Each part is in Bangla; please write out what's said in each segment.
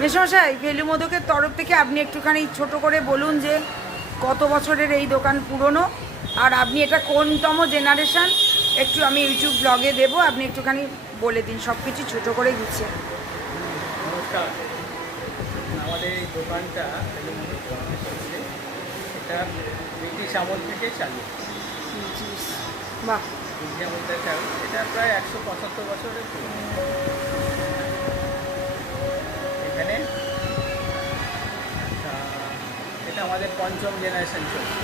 মেসমশাই, ফেলু মোদকের তরফ থেকে আপনি একটুখানি ছোট করে বলুন যে কত বছরের এই দোকান পুরনো, আর আপনি এটা কোনতম জেনারেশন, একটু আমি ইউটিউব ব্লগে দেবো, আপনি একটুখানি বলে দিন সব কিছু ছোটো করে গুছিয়ে। নমস্কার। আমাদের এই দোকানটা চলছে, এটা ব্রিটিশ আমল থেকে চালু। বাহ, ব্রিটিশ আমল থেকে চালু, এটা প্রায় 175 বছরের পুরনো। এখানে এটা আমাদের পঞ্চম জেনারেশন চলছে।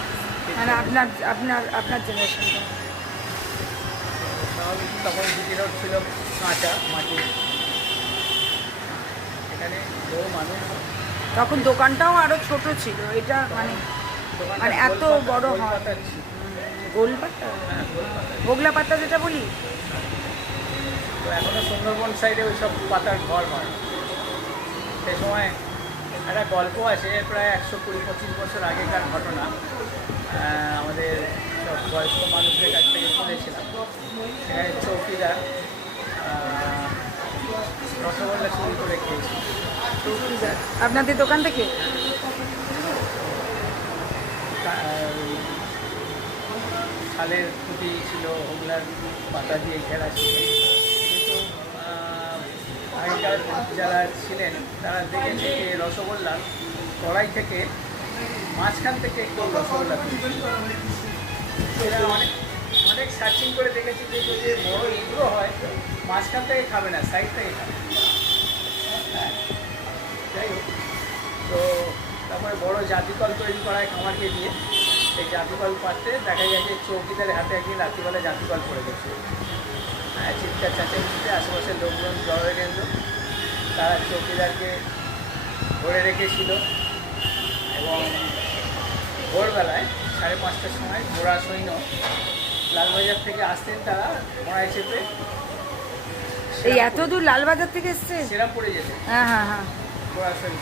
মানে আপনার আপনার আপনার জেনারেশনটা। স্বাভাবিক তখন জিটি রোড ছিল কাঁচা মাটি, এখানে বহু মানুষ। তখন দোকানটাও আরও ছোট ছিল, এটা মানে মানে এত বড় হয়। গোলপাতা, হ্যাঁ, গোলপাতা। বগলা পাতা যেটা বলি। তো এখনও সুন্দরবন সাইডে ওই সব পাতার ঘর হয়। সে সময় একটা গল্প আছে, প্রায় 120-25 বছর আগেকার ঘটনা। আমাদের সব বয়স্ক মানুষদের কাছ থেকে শুনেছিলাম। সেখানে চৌকিদার রসগোল্লা চুরি করে খেয়েছি। চৌকিদার আপনাদের দোকান থেকে? শালের খুঁটি ছিল, হোগলার পাতা দিয়ে ঘেরা ছিল। কিন্তু আগেকার যারা ছিলেন তারা দেখেছে যে রসগোল্লা কড়াই থেকে মাঝখান থেকে একটু রসগোল্লা এরা অনেক অনেক সার্চিং করে দেখেছি যে যদি বড়ো ইগুলো হয় মাঝখান থেকে খাবে না, সাইড থেকে খাবে। হ্যাঁ, যাই হোক, তো তারপরে বড়ো জাতিকল তৈরি করায় খামারকে দিয়ে। সেই জাতিকল পাত্রে দেখা যায় যে চৌকিদারের হাতে একদিন রাত্রিবেলা জাতিকল পড়ে গেছে। হ্যাঁ, চিৎকার চাচাইতে আশেপাশের লোকজন জড়ো হয়ে গেল। তারা চৌকিদারকে ধরে রেখেছিল এবং ভোরবেলায় 5:30টার সময় ঘোড়া সৈন্য লালবাজার থেকে আসতেন, তারা ঘোড়ায় চেপে এই এত দূর লালবাজার থেকে এসছে? সেরা পড়ে যেতেন হ্যাঁ হ্যাঁ হ্যাঁ, ঘোড়া সৈন্য।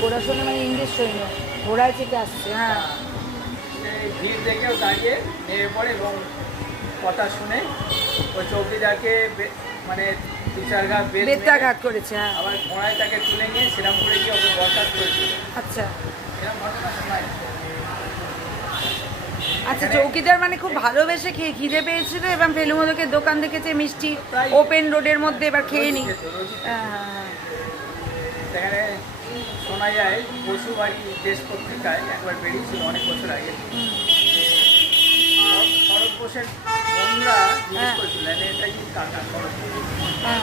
ঘোড়া সৈন্য মানে ইংরেজ সৈন্য ঘোড়ায় চেপে আসছে। হ্যাঁ, সেই ভিড় দেখেও দাঁড়িয়ে নেমে পড়ে এবং কথা শুনে ওই চৌকিদারকে মানে 2-4 ঘা বেত্রাঘাত করেছে। হ্যাঁ, আবার ঘোড়ায় তাকে তুলে নিয়ে শ্রীরামপুরে গিয়ে ওকে বরখাস্ত করেছিল। আচ্ছা এরকম ঘটনা শোনায়। আচ্ছা, চৌকিদার মানে খুব ভালোবেসে খিদে পেয়েছিল এবং ফেলু মোদকের দোকান দেখেছে মিষ্টি ওপেন রোডের মধ্যে, এবার খেয়ে নি। হ্যাঁ হ্যাঁ হ্যাঁ, সেখানে শোনা যায় বসুবাড়ি দেশ পত্রিকায় একবার বেরিয়েছিল অনেক বছর আগে। শরৎ বোসের বোনরা জিজ্ঞেস করেছিলেন এটা কি কাকা শরৎ বোস। হ্যাঁ